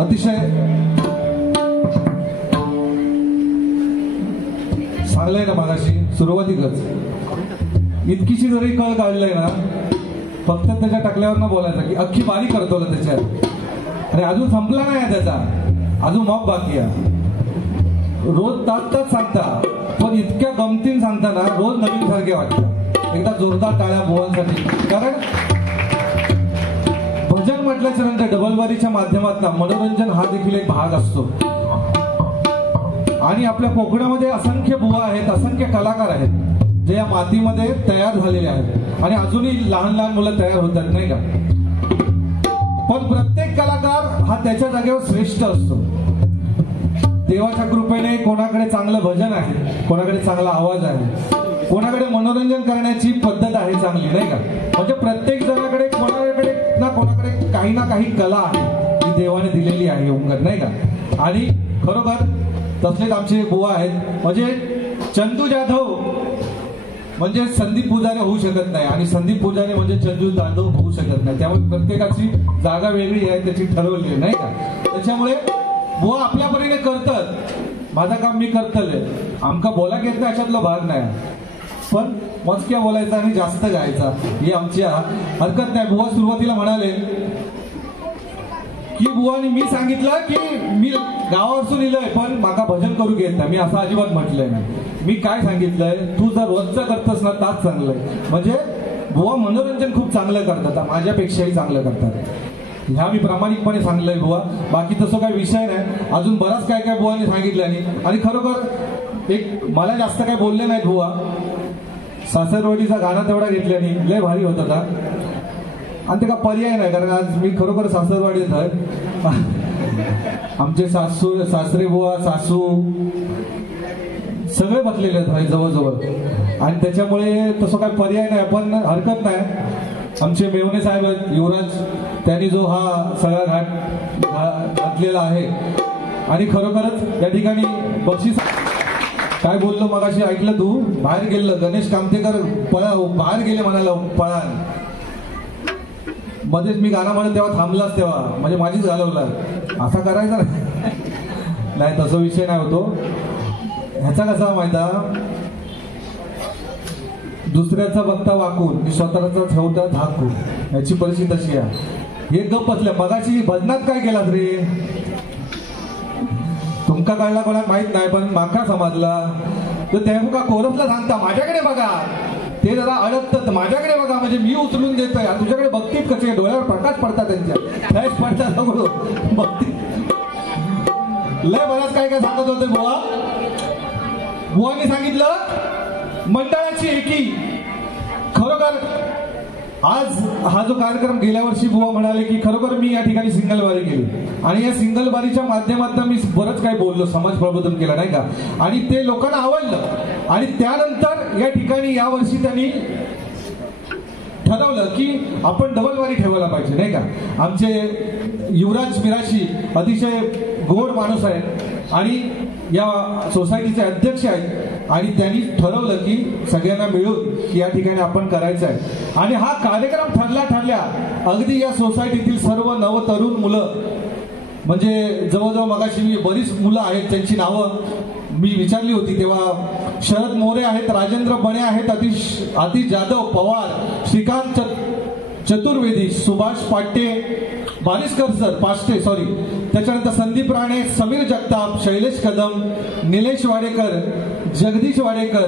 अतिशय सांगलंय ना मागाशी सुरुवातीकच इतकीशी जरी कळ काढलंय ना फक्त त्याच्या टाकल्यावर ना बोलायचं की अख्खी बारी करतो ना त्याच्यात आणि अजून संपला नाही त्याचा अजून मग बाकी आहे. रोज तास सांगता पण इतक्या गमतीन सांगता ना रोज नवीन सारखे वाटतं. एकदा जोरदार टाळ्या बुवांसाठी. कारण भजन म्हटल्याच्या नंतर डबलबारीच्या माध्यमातून मनोरंजन हा देखील एक भाग असतो आणि आपल्या कोकणामध्ये असंख्य बुवा आहेत, असंख्य कलाकार आहेत जे या मातीमध्ये तयार झालेले आहेत आणि अजूनही लहान लहान मुलं तयार होतात नाही का. पण प्रत्येक कलाकार हा त्याच्या जागेवर श्रेष्ठ असतो. देवाच्या कृपेने कोणाकडे चांगलं भजन आहे, कोणाकडे चांगला आवाज आहे, कोणाकडे मनोरंजन करण्याची पद्धत आहे चांगली नाही का. म्हणजे प्रत्येक जणाकडे कोणाकडे काही ना काही कला आहे जी देवाने दिलेली आहे उंगत नाही का. आणि खरोखर तसलेच आमचे बुवा आहेत. म्हणजे चंदू जाधव म्हणजे संदीप पुजारी होऊ शकत नाही आणि संदीप पुजारी म्हणजे चंदू जाधव होऊ शकत नाही. त्यामुळे प्रत्येकाची जागा वेगळी आहे त्याची ठरवली नाही का. त्याच्यामुळे बुवा आपल्या परीने करतात. माझं काम मी करतले. आमका बोला घेत नाही अशातला भाग नाही पण मजक्या बोलायचा आणि जास्त गायचा ही आमची हरकत नाही. बुवा सुरुवातीला म्हणाले की बुवानी मी सांगितलं की मी गावावरसून इलंय पण माका भजन करू घेत नाही. मी असं अजिबात म्हटलंय नाही. मी काय सांगितलंय तू जर रोजचं करतस ना ताच चांगलंय. म्हणजे बुवा मनोरंजन खूप चांगलं करतात, माझ्यापेक्षाही चांगलं करतात. ह्या मी प्रामाणिकपणे सांगलंय बुवा. बाकी तसं काही विषय नाही. अजून बराच काय काय बुवानी सांगितलं आणि खरोखर एक मला जास्त काय बोलले नाहीत बुवा. सासरवाडीचा गाणं तेवढा घेतल्याने लय भारी होत होता आणि ते का पर्याय नाही कारण आज मी खरोखर सासरवाडीत आहे. आमचे सासरे बुवा सासू सगळे बसलेले आहेत जवळजवळ आणि त्याच्यामुळे तसं काय पर्याय नाही. पण हरकत नाही. आमचे मेवणे साहेब युवराज त्यांनी जो हा सगळा घाट घातलेला आहे आणि खरोखरच या ठिकाणी बक्षीस काय बोललो मगाशी ऐकलं तू बाहेर गेलं गणेश कामतेकर बाहेर गेले म्हणाला पळा मध्येच मी गाणं म्हणत तेव्हा थांबलाच तेव्हा म्हणजे माझीच घालवला असा करायचा नाही. तसा विषय नाही होतो. ह्याचा कसा माहिता दुसऱ्याचा बघता वाकून स्वतःचा ठेवता झाकून याची परिस्थिती तशी आहे. हे गप बसल्या मगाशी भजनात काय केलात रे तुमका कळला कोणाला माहित नाही पण माका समजला तर तेव्हा कोरसला सांगता माझ्याकडे बघा ते जरा अडकतात माझ्याकडे बघा म्हणजे मी उचलून देतोय तुझ्याकडे बघतीत कसे डोळ्यावर प्रकाश पडतात त्यांच्या फ्लॅश पडतात सगळं बघती लय बराच काय काय सांगत होते बुवा. बुवानी सांगितलं मंडळाची एकी. खरोखर आज हा जो कार्यक्रम गेल्या वर्षी बुवा म्हणाले की खरोखर मी या ठिकाणी सिंगल बारी केली आणि या सिंगल बारीच्या माध्यमातून मी बरंच काही बोललो समाज प्रबोधन केलं नाही का आणि ते लोकांना आवडलं आणि त्यानंतर या ठिकाणी या वर्षी त्यांनी ठरवलं की आपण डबलवारी ठेवायला पाहिजे, नाही का. आमचे युवराज मिराशी अतिशय गोड माणूस आहेत आणि या सोसायटीचे अध्यक्ष आहेत आणि त्यांनी ठरवलं की सगळ्यांना मिळून या ठिकाणी आपण करायचं आहे. आणि हा कार्यक्रम ठरल्या अगदी या सोसायटीतील सर्व नवतरुण मुलं, म्हणजे जवळजवळ मगाशी मी बरीच मुलं आहेत त्यांची नावं मी विचारली होती तेव्हा शरद मोरे आहेत, राजेंद्र बणे आहेत, आतिश जाधव पवार, श्रीकांत चतुर्वेदी, सुभाष पाटे बारिस्कर सर पाष्टे सॉरी, त्याच्यानंतर संदीप राणे, समीर जगताप, शैलेश कदम, निलेश वाडेकर, जगदीश वाडेकर,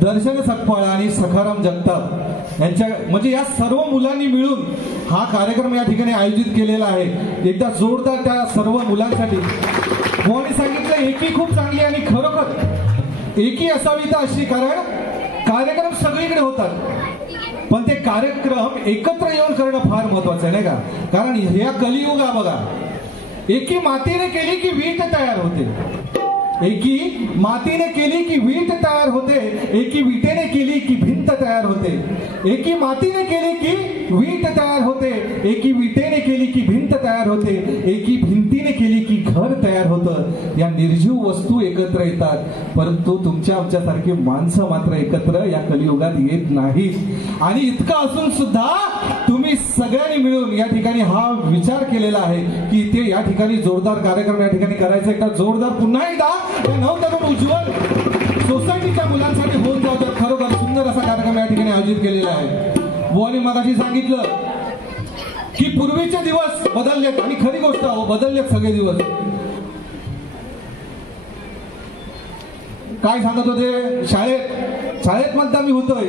दर्शन सकपाळ आणि सखाराम जगताप यांच्या म्हणजे या सर्व मुलांनी मिळून हा कार्यक्रम या ठिकाणी आयोजित केलेला आहे. एकदा जोरदार त्या सर्व मुलांसाठी. मोहनी सांगितलं एकी खूप चांगली आणि खरोखर एकी असावी तर अशी, कारण कार्यक्रम सगळीकडे होतात पण ते कार्यक्रम एकत्र येऊन करणं फार महत्वाचं आहे, नाही का. कारण ह्या कलियुगा बघा, एकी मातीने केली की वीट तयार होते, एकी मातीने केली की वीट तयार होते, एकी विटेने केली की भिंत तयार होते, एकी मातीने केली की वीट तयार होते, एकी विटेने केली की भिंत तयार होते, एकी भिंतीने केली की घर तयार होतं. या निर्जीव वस्तू एकत्र येतात परंतु तुमच्या आमच्यासारखी माणसं मात्र एकत्र या कलियुगात येत नाहीत. आणि इतकं असून सुद्धा तुम्ही सगळ्यांनी मिळून या ठिकाणी हा विचार केलेला आहे की ते या ठिकाणी जोरदार कार्यक्रम या ठिकाणी करायचा. एकदा जोरदार पुन्हा एकदा या नवतरुण उज्ज्वल सोसायटीच्या मुलांसाठी होऊन जाऊ तर खरोखर सुंदर असा कार्यक्रम या ठिकाणी आयोजित केलेला आहे. बुवानी मगाशी सांगितलं की पूर्वीचे दिवस बदललेत आणि खरी गोष्ट बदललेत सगळे दिवस. काय सांगत होते शाळेत म्हणता मी होतोय,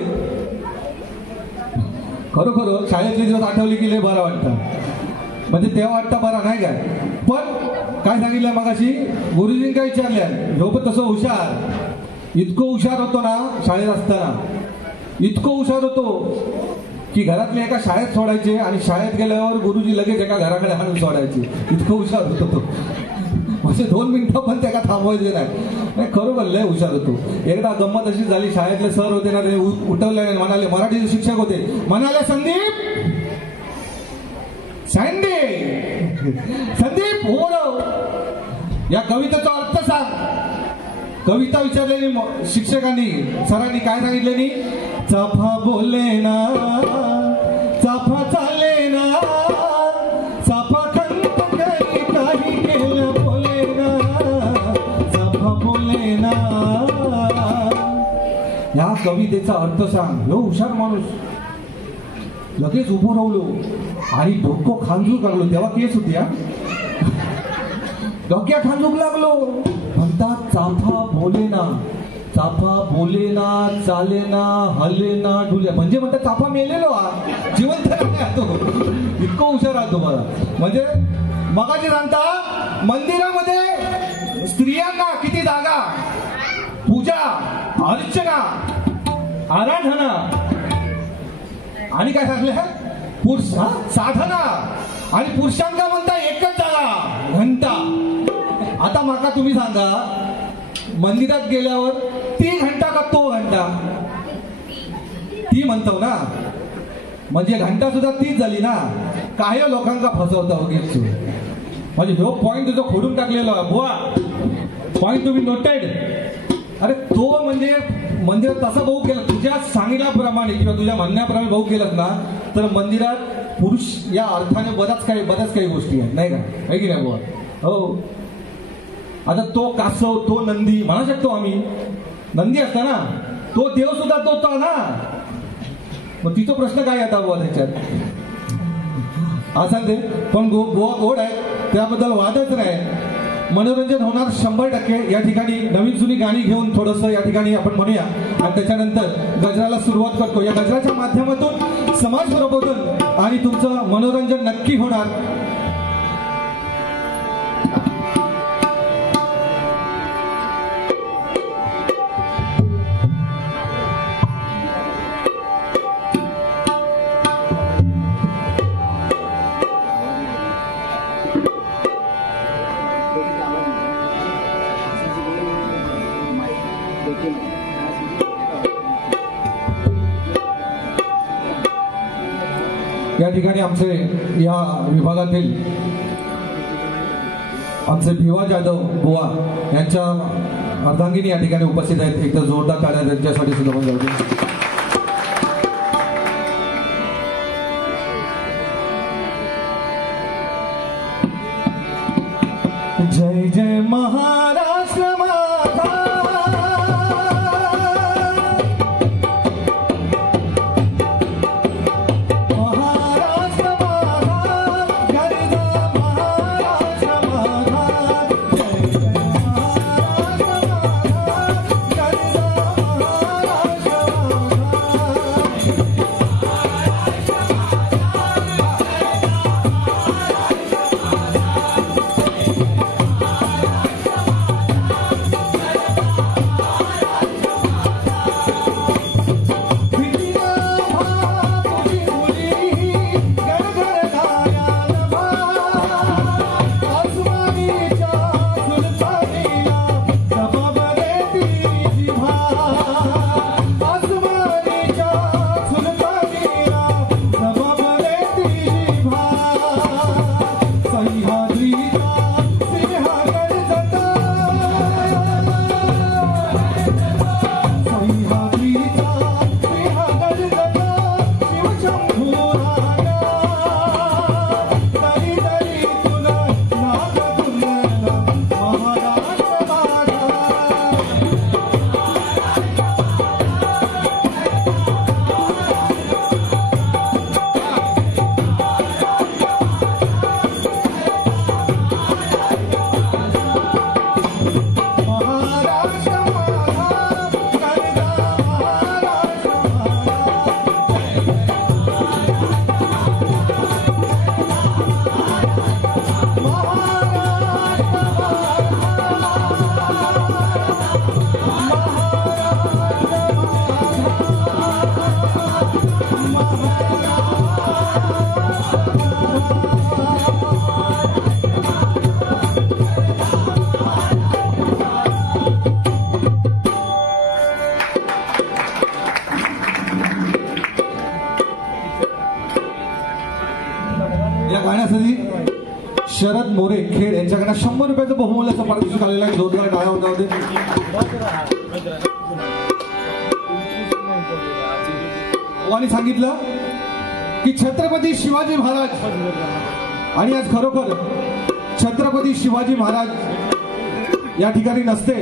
खरोखर शाळेतले दिवस आठवले की लय बरं वाटतं, म्हणजे तेव्हा वाटतं बरं नाही काय. पण काय सांगितलं मगाशी गुरुजींनी काय विचारल्या, ह्यो पण तसं हुशार, इतकं हुशार होतो ना शाळेत असताना, इतकं हुशार होतो की घरातले एका शाळेत सोडायचे आणि शाळेत गेल्यावर गुरुजी लगेच एका घराकडे आणून सोडायचे, इतकं हुशार होतो तो. म्हणजे 2 मिनिटं पण त्याला थांबवायचे नाही, खरोखर लय हुशार होतो. एकदा गंमत अशी झाली, शाळेतले सर होते ना ते उठवले म्हणाले, मराठीचे शिक्षक होते, म्हणाले संदीप हो या कवितेचा अर्थ सांग. कविता विचारलेली शिक्षकांनी सरांनी काय सांगितले, चाफा बोले ना चाफा चाले ना, चाफा खंत करी काही केलं बोले ना, चाफा बोले ना. या कवितेचा अर्थ सांग. ह्यो हुशार माणूस लगेच उभं राहिलो आणि डोकं खांजूक लागलो, तेव्हा केस होती हा, डोक्या खांजूक लागलो. म्हणतात चाफा बोले ना, चाफा बोले ना, चाले ना, हले ना, डुले, म्हणजे म्हणतात चाफा मेलेलो हा, जिवंत राहतो. इतकं हुशार राहतो मला. म्हणजे मगाशी सांगता मंदिरामध्ये स्त्रियांना किती जागा, पूजा अर्चना आराधना आणि काय सांगले साधना, आणि पुरुषांना म्हणता एकच जागा घंटा. आता माका तुम्ही सांगा मंदिरात गेल्यावर ती घंटा का तो घंटा, ती म्हणतो ना, म्हणजे घंटा सुद्धा तीच झाली ना. काही लोकांना फसवता उगीच. म्हणजे ह्यो पॉइंट तुझं खोडून टाकलेला बुवा, पॉइंट तुम्ही नोटेड. अरे तो म्हणजे मंदिरात तसा भाऊ केला तुझ्या सांगितल्याप्रमाणे किंवा तुझ्या म्हणण्याप्रमाणे भाऊ केलात ना तर मंदिरात पुरुष या अर्थाने बऱ्याच काही गोष्टी आहेत, नाही का, आहे की नाही बुवा. हो, आता तो कासव, तो नंदी म्हणू शकतो आम्ही, नंदी असता ना, तो देव सुद्धा तो ना, मग तिचा प्रश्न काय आता बुवा त्याच्यात असं ते. पण गोवा गोड आहे, त्याबद्दल वादच नाही. मनोरंजन होणार 100%. या ठिकाणी नवीन जुनी गाणी घेऊन थोडंसं या ठिकाणी आपण म्हणूया आणि त्याच्यानंतर गजराला सुरुवात करतो. या गजराच्या माध्यमातून समाज प्रबोधन आणि तुमचं मनोरंजन नक्की होणार. ठिकाणी आमचे या विभागातील आमचे भिवा जाधव बुवा यांच्या अर्धांगिनी या ठिकाणी उपस्थित आहेत. एकदा जोरदार टाळ्या त्यांच्यासाठी सुद्धा पण जाऊ दे. जय जय महाराष्ट्र माझा, महाराष्ट्र माझा, गरजा महाराष्ट्र माझा, जय जय महाराष्ट्र माझा, गरजा महाराष्ट्र शरद मोरे खेड यांच्याकडे 100 रुपयाचं बहुमूल्याचं पारितोषिक आलेलं आहे. जोरदार टाळ्या होते. आणि सांगितलं की छत्रपती शिवाजी महाराज, आणि आज खरोखर छत्रपती शिवाजी महाराज या ठिकाणी नसते.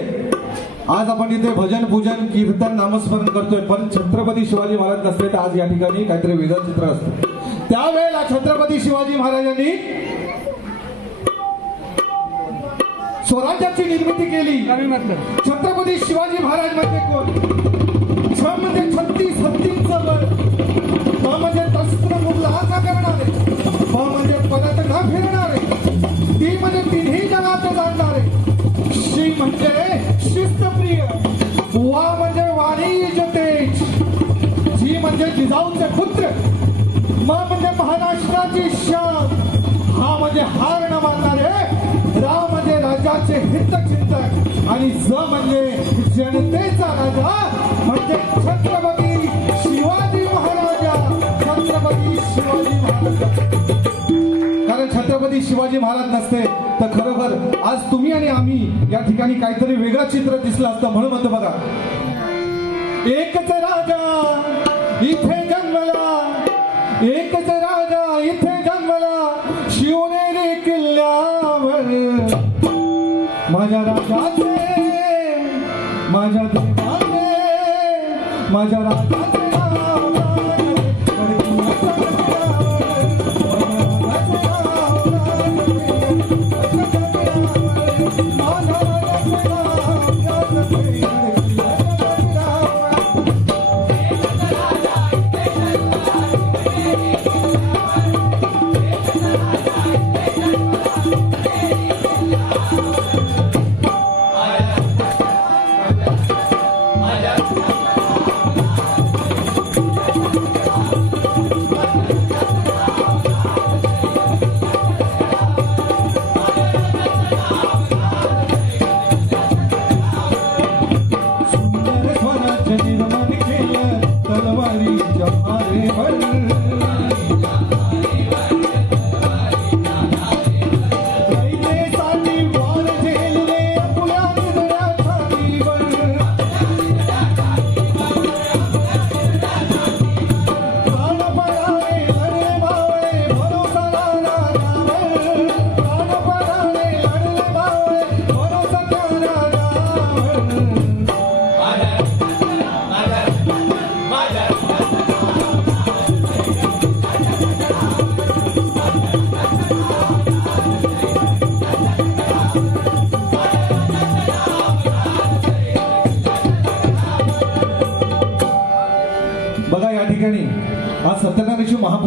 आज आपण इथे भजन पूजन कीर्तन नामस्मरण करतोय, पण छत्रपती शिवाजी महाराज नसते तर आज या ठिकाणी काहीतरी वेगळं चित्र असतं. त्यावेळेला छत्रपती शिवाजी महाराजांनी स्वराज्याची निर्मिती केली. छत्रपती शिवाजी महाराज म्हणजे कोण? छ म्हणजे 36 हत्तींचं बळ, त म्हणजे शस्त्र मुलाचा करणारे, प म्हणजे परत न फिरणारे, ती म्हणजे तिन्ही जगात जाणणारे, शी म्हणजे शिस्तप्रिय, वा म्हणजे वाणिज्य तेज, जी म्हणजे जिजाऊचे पुत्र, म म्हणजे महाराष्ट्राची शान, हा म्हणजे हार न मानणारे, रा म्हणजे राजाचे हितचिंतक, आणि ज म्हणजे जनतेचा राजा म्हणजे छत्रपती शिवाजी महाराजा. छत्रपती शिवाजी महाराज, कारण छत्रपती शिवाजी महाराज नसते तर खरोखर आज तुम्ही आणि आम्ही या ठिकाणी काहीतरी वेगळं चित्र दिसलं असतं. म्हणून म्हणतो बघा, एकच राजा इथे जन्मला, एकच राजा इथे जन्मला, शिवनेरी किल्ल्यावर, माझ्या राजाचे, माझ्या देवाचे, माझ्या राजाचे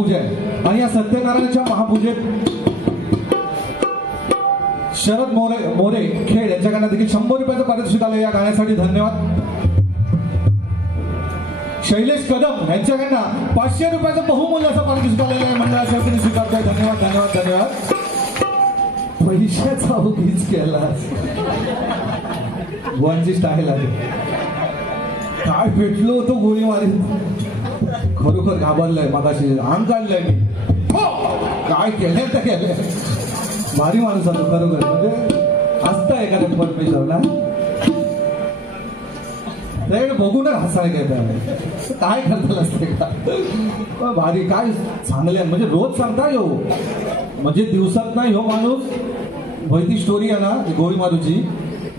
महापूजा आहे आणि या सत्यनारायणच्या महापूजेत शरद मोरे खेळ यांच्याकडनं देखील 100 रुपयाचं पारितोषिक आलं. या गाण्यासाठी धन्यवाद. शैलेश कदम यांच्याकडनं 500 रुपयाचं बहुमूल्य असं पारितोषिक आलेलं आहे. मंडळाच्या वतीने स्वीकारतोय. धन्यवाद धन्यवाद धन्यवाद. पैशाचा उगीच केला वनची स्टाईल आहे. काय भेटलो होतो गोळी मारीत, खरोखर घाबरलंय. मगाशी अंग काढलंय मी. काय केलंय तर केलंय. भारी माणूस होतो खरोखर. म्हणजे असतं एखाद्या परमेश्वरला त्याकडे बघून हसाय काय करता असते का. भारी काय चांगले म्हणजे रोज सांगता येऊ म्हणजे दिवसात नाही हो माणूस. भयती स्टोरी आहे ना गोळी मारूची,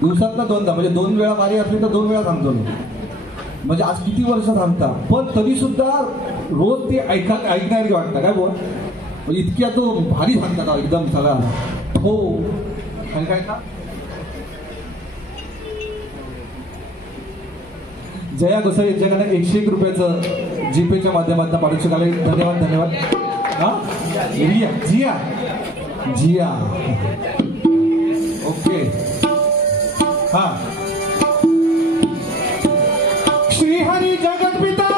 दिवसात ना 2दा म्हणजे 2 वेळा मारी असली तर 2 वेळा सांगतो मी. म्हणजे आज किती वर्ष थांबता पण तरी सुद्धा रोज ते ऐकणारी वाटतं काय बोल. म्हणजे इतक्या तो भारी सांगतात एकदम सगळा. हो आणि काय का जया गोसावी यांच्याकडे 101 रुपयाचं जीपेच्या माध्यमातून पारितोषिक आले. धन्यवाद धन्यवाद. हा जिया जिया जिया ओके. हा श्रीहरी जगत पिता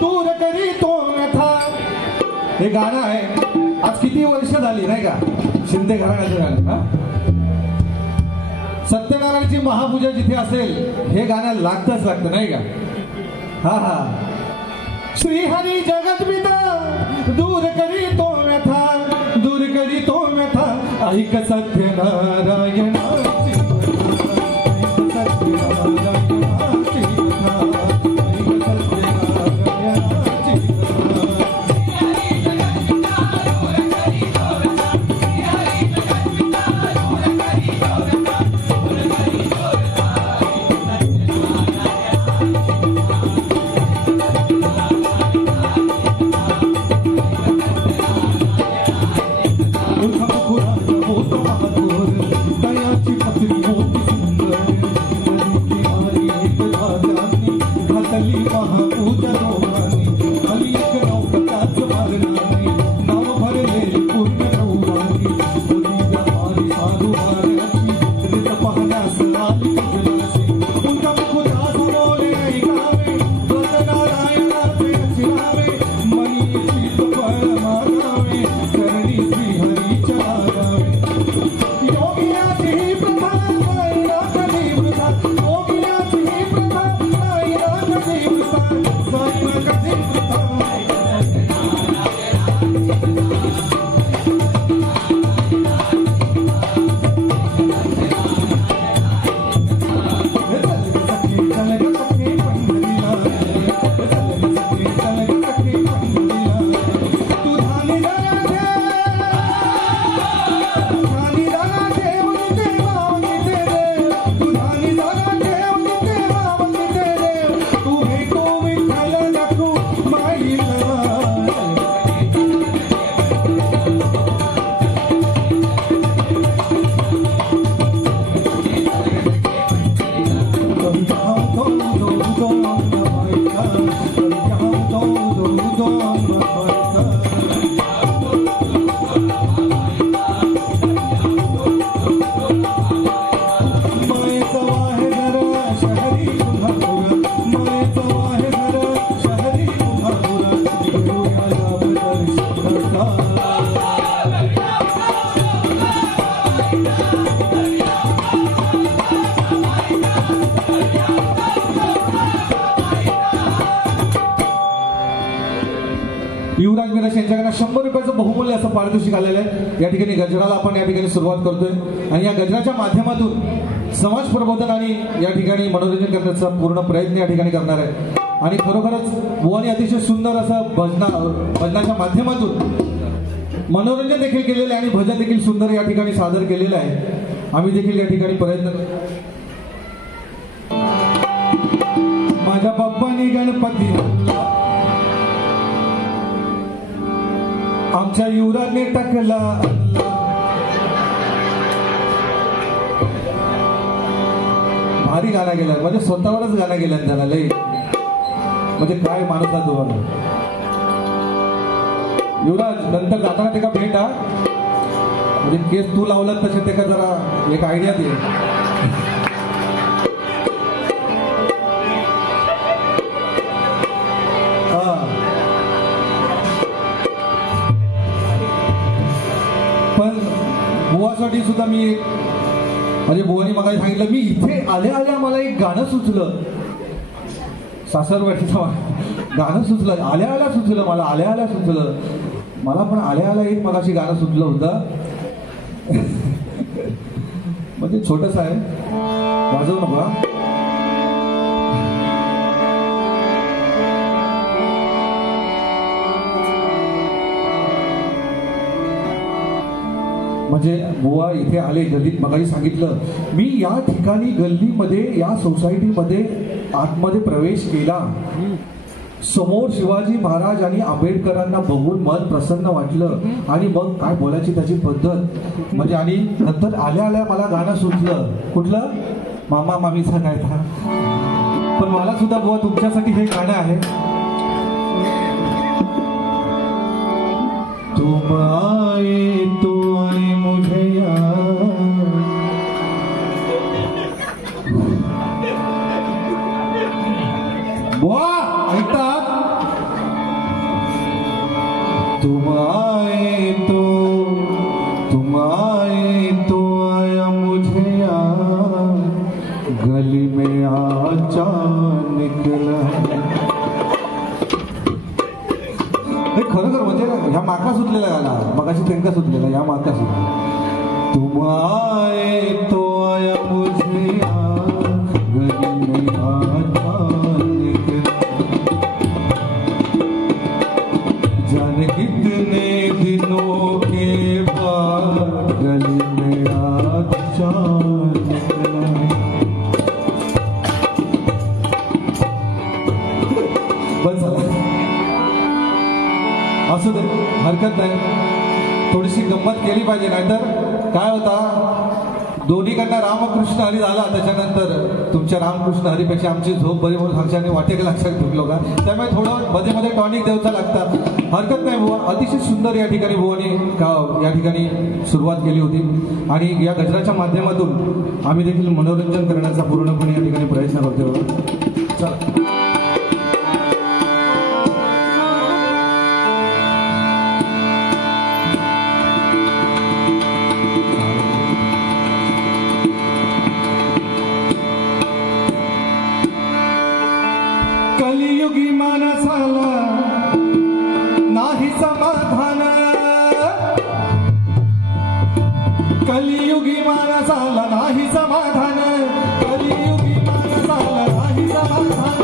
दूर करी तो व्यथा हे गाणं आहे. आज किती वर्ष झाली नाही का शिंदे घराण्याचं गाणं. हा सत्यनारायणची महापूजा जिथे असेल हे गाणं लागतच लागतं नाही का. हा हा श्रीहरी जगत पिता दूर करी तो व्यथा दूर करी तो व्यथा ऐक सत्यनारायणाची युवराज मिराश यांच्याकडे 100 रुपयाचं बहुमूल्य असं पारितोषिक आलेलं आहे. या ठिकाणी गजराला आपण या ठिकाणी सुरुवात करतोय आणि या गजराच्या माध्यमातून समाज प्रबोधन आणि या ठिकाणी मनोरंजन करण्याचा पूर्ण प्रयत्न या ठिकाणी करणार आहे. आणि खरोखरच बुवानी अतिशय सुंदर असं भजनाच्या माध्यमातून मनोरंजन देखील केलेलं आहे आणि भजन देखील सुंदर या ठिकाणी सादर केलेलं आहे. आम्ही देखील या ठिकाणी प्रयत्न माझ्या बाप्पानी गणपती आमच्या युवराजने टाकला भारी गाणं गेलाय म्हणजे स्वतःवरच गाणं गेलं त्याला लई म्हणजे काय माणूस तुम्हाला युवराज नंतर जाताना ते का भेट हा म्हणजे केस तू लावलं तसे ते का जरा एक आयडिया दे. पण बुवासाठी सुद्धा मी म्हणजे बुवानी मला सांगितलं मी इथे आल्या आल्या मला एक गाणं सुचलं सासरवाडीचं गाणं सुचलं आल्या आल्या सुचलं मला आल्या आल्या सुचलं मला पण आल्या आल्या एक मगाशी गाणं सुचलं होतं. म्हणजे छोटस आहे वाजवू नका. म्हणजे बुवा इथे आले गल्लीत मगाही सांगितलं मी या ठिकाणी गल्लीमध्ये या सोसायटीमध्ये आतमध्ये प्रवेश केला. समोर शिवाजी महाराज आणि आंबेडकरांना बघून मन प्रसन्न वाटलं आणि मग काय बोलायची त्याची पद्धत म्हणजे आणि नंतर आल्या आल्या मला गाणं सुचलं कुठलं मामा मामीचा काय था. पण मला सुद्धा बुवा तुमच्यासाठी हे गाणं आहे. तुम आए तो आए मुझे याद बुआ ऐकतात. तुम आए तो आया मुझे याद गली में आचा निकला. खरोखर म्हणजे ह्या माका सुटलेला गाला मगाशी त्यांका सुटलेला या माका सुटलेला. तुम आए तो आया मुझे याद गली में आचा निकला जाने कितने दिनों के बाद गली में आचा निकला. बस असू दे हरकत नाही थोडीशी गंमत केली पाहिजे नाहीतर काय होता दोन्हीकडनं रामकृष्ण हरी झाला त्याच्यानंतर तुमच्या रामकृष्ण हरीपेक्षा आमची झोप बरी म्हणून सांगशाने वाटेल लक्षात ठेवलो का त्यामुळे थोडं मध्ये मध्ये टॉनिक देवचा लागतात. हरकत नाही बुवा अतिशय सुंदर या ठिकाणी बुवानी या ठिकाणी सुरुवात केली होती आणि या गजराच्या माध्यमातून आम्ही देखील मनोरंजन करण्याचा पूर्णपणे या ठिकाणी प्रयत्न करतो. चला कलियुगी मानसाला नाही समाधान कलियुगी मानसाला नाही समाधान कलियुगी मानसाला नाही समाधान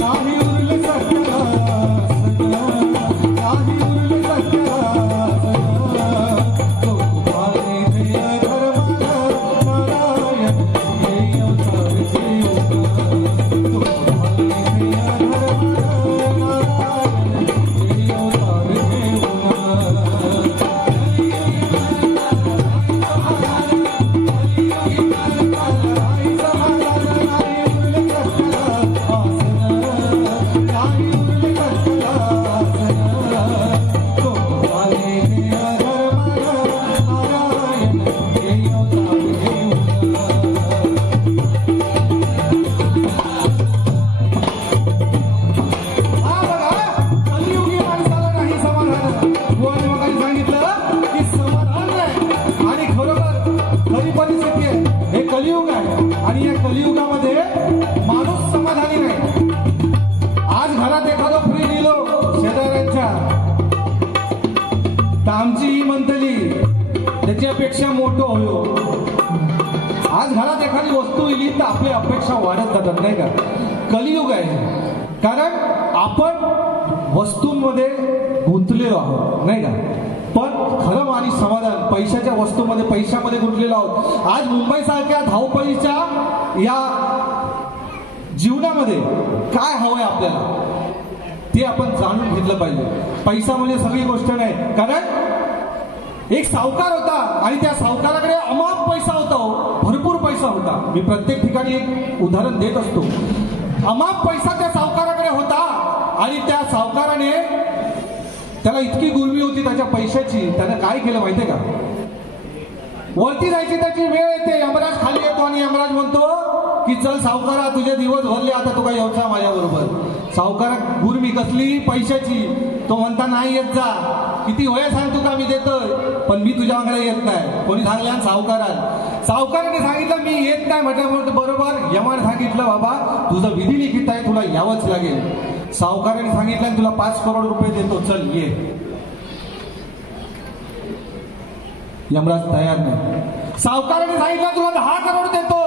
नाही उरले सगळं नाही उरले सगळं आणि या कलियुगामध्ये माणूस समाधानी नाही. आज घरात एखादं फ्री दिलो शेजाऱ्यांच्या तर आमची ही मंथली त्याच्यापेक्षा मोठं होयो. आज घरात एखादी वस्तू इली तर आपली अपेक्षा वाढत जातात नाही का. कलियुग आहे कारण आपण वस्तूंमध्ये गुंतलेलो आहोत नाही का. पण खरं आणि समाधान पैशाच्या वस्तूमध्ये पैशामध्ये गुंतलेलो आहोत. आज मुंबई सारख्या धावपळीच्या या जीवनामध्ये काय हवंय आपल्याला ते आपण जाणून घेतलं पाहिजे. पैसा म्हणजे सगळी गोष्ट नाही कारण एक सावकार होता आणि त्या सावकाराकडे अमाप पैसा होता, भरपूर पैसा होता. मी प्रत्येक ठिकाणी एक उदाहरण देत असतो. अमाप पैसा त्या सावकाराकडे होता आणि त्या सावकाराने त्याला इतकी गुर्मी होती त्याच्या पैशाची, त्यानं काय केलं माहितीये का? वरती जायची त्याची वेळ येते, यमराज खाली येतो आणि यमराज म्हणतो की चल सावकारा, तुझे दिवस भरले, आता तू काय येऊचा माझ्या बरोबर. सावकारा गुर्मी कसली पैशाची, तो म्हणता नाही येत जा, किती वय सांगतो का मी देतोय, पण मी तुझ्याकडे येत नाही. कोणी सांगल्या? सावकाराने सांगितलं मी येत नाही म्हटलं. बरोबर यमाने सांगितलं बाबा तुझं विधी लिखित आहे, तुला यावंच लागेल. सावकाराने सांगितलं तुला 5 करोड रुपये देतो, चल ये. यमराज तयार नाही. सावकाराने सांगितलं तुला 10 करोड देतो.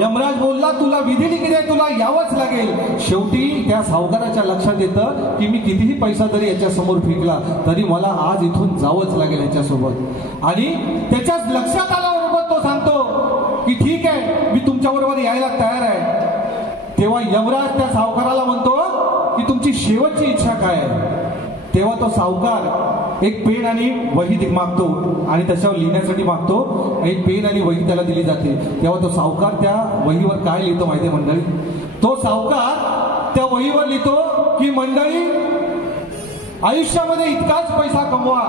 यमराज बोलला तुला विधी लिखित आहे, तुला यावंच लागेल. शेवटी त्या सावकाराच्या लक्षात येतं की मी कितीही पैसा जरी याच्या समोर फेकला तरी मला आज इथून जावंच लागेल याच्यासोबत. आणि त्याच्याच लक्षात आल्याबरोबर तो सांगतो की ठीक आहे, मी तुमच्या बरोबर यायला तयार आहे. तेव्हा यमराज त्या सावकाराला म्हणतो की तुमची शेवटची इच्छा काय आहे? तेव्हा तो सावकार एक पेन आणि वही मागतो आणि त्याच्यावर लिहिण्यासाठी मागतो. एक पेन आणि वही त्याला दिली जाते. तेव्हा तो सावकार त्या वहीवर काय लिहितो माहिती मंडळी? तो सावकार त्या वहीवर लिहितो की मंडळी, आयुष्यामध्ये इतकाच पैसा कमवा,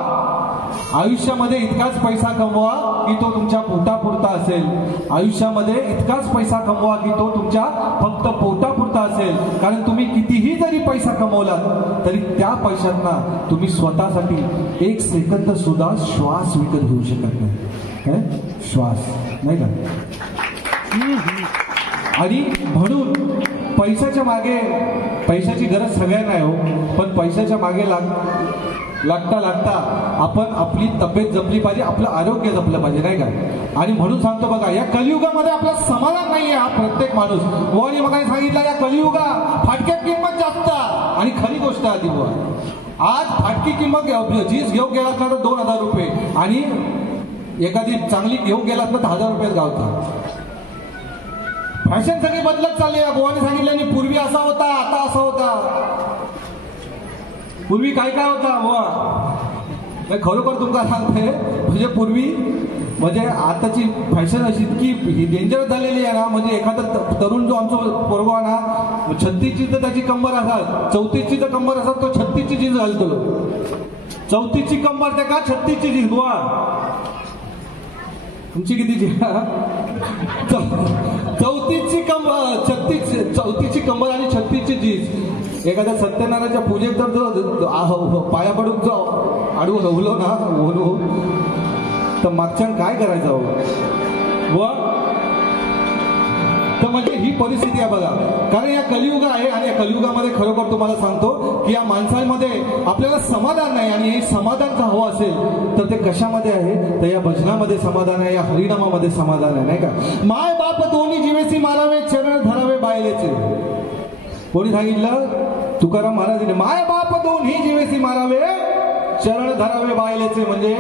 आयुष्यामध्ये इतकाच पैसा कमवा की तो तुमच्या पोटापुरता असेल. आयुष्यामध्ये इतकाच पैसा कमवा की तो तुमच्या फक्त पोटापुरता असेल. कारण तुम्ही कितीही जरी पैसा कमवलात तरी त्या पैशांना तुम्ही स्वतःसाठी 1 सेकंद सुद्धा श्वास विकत घेऊ शकत नाही. श्वास नाही का? आणि म्हणून पैशाच्या मागे, पैशाची गरज सगळ्यांना आहे हो, पण पैशाच्या मागे लागता लागता आपण आपली तब्येत जपली पाहिजे, आपलं आरोग्य जपलं पाहिजे नाही का? आणि म्हणून सांगतो बघा, या कलियुगामध्ये आपलं समाधान नाहीये हा प्रत्येक माणूस. बुवानी मग सांगितलं या कलियुगा फाटक्यात किंमत जास्त. आणि खरी गोष्ट आहे ती बुवा, आज फाटकी किंमत जीन्स घेऊन गेलात ना तर 2000 रुपये आणि एखादी चांगली घेऊन गेलात ना तर 1000 रुपयात गावतात. फॅशन सगळी बदलत चालली आहे. बुवानी सांगितलं पूर्वी असा होता, आता असा होता. पूर्वी काय काय होता बुवा? खरोखर तुमका सांगते, म्हणजे पूर्वी म्हणजे आताची फॅशन अशी इतकी डेंजरस झालेली आहे ना, म्हणजे एखादा तरुण जो आमचा पोरगो आहे ना, 36ची तर त्याची कंबर असतात, 34ची तर कंबर असतात, तो 36ची जीन्स घालतो. 34ची कंबर त्या का 36ची जीन्स. बुवा तुमची कितीची? 34ची कंबर, 34ची कंबर आणि 36ची जीन्स. एखाद्या सत्यनारायणच्या पूजेत तर जो पाया पडून जो आडू रवलो ना ओलो तर मागच्यान काय करायचं व तर म्हणजे ही परिस्थिती आहे बघा. कारण या कलियुग आहे आणि या कलियुगामध्ये खरोखर तुम्हाला सांगतो की या माणसांमध्ये आपल्याला समाधान नाही. आणि हे समाधान जर हवं असेल तर ते कशामध्ये आहे? तर या भजनामध्ये समाधान आहे, या हरिनामामध्ये समाधान आहे नाही का? माय बाप दोन्ही जीवेसी मारावे, चरण धरावे बायलेचे. कोणी सांगितलं? तुकाराम महाराजांनी. माय बाप दोन्ही जीवेसी मारावे, चरण धरावे बायलेचे. म्हणजे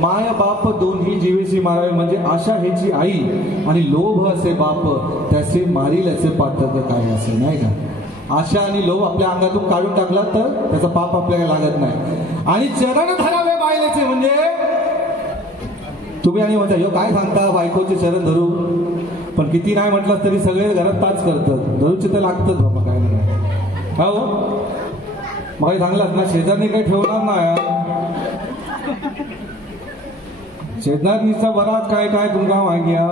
माय बाप दोन्ही जीवेसी मारावे म्हणजे आशा ह्याची आई आणि लोभ असे बाप त्याचे मारील असे पाठक काय असे नाही का? आशा आणि लोभ आपल्या अंगातून काढून टाकला तर त्याचा पाप आपल्याला लागत नाही. आणि चरण धरावे बायलेचे म्हणजे तुम्ही आणि म्हणता काय सांगता बायकोचे चरण धरू, पण किती नाही म्हटलं तरी सगळे घरात पाच करतात. धरूचे तर लागतच बाबा, काय नाही हो. मग सांगलात ना शेजारनी काही ठेवणार नाही. शेजारणीचा बराच काय काय तुमका माग्या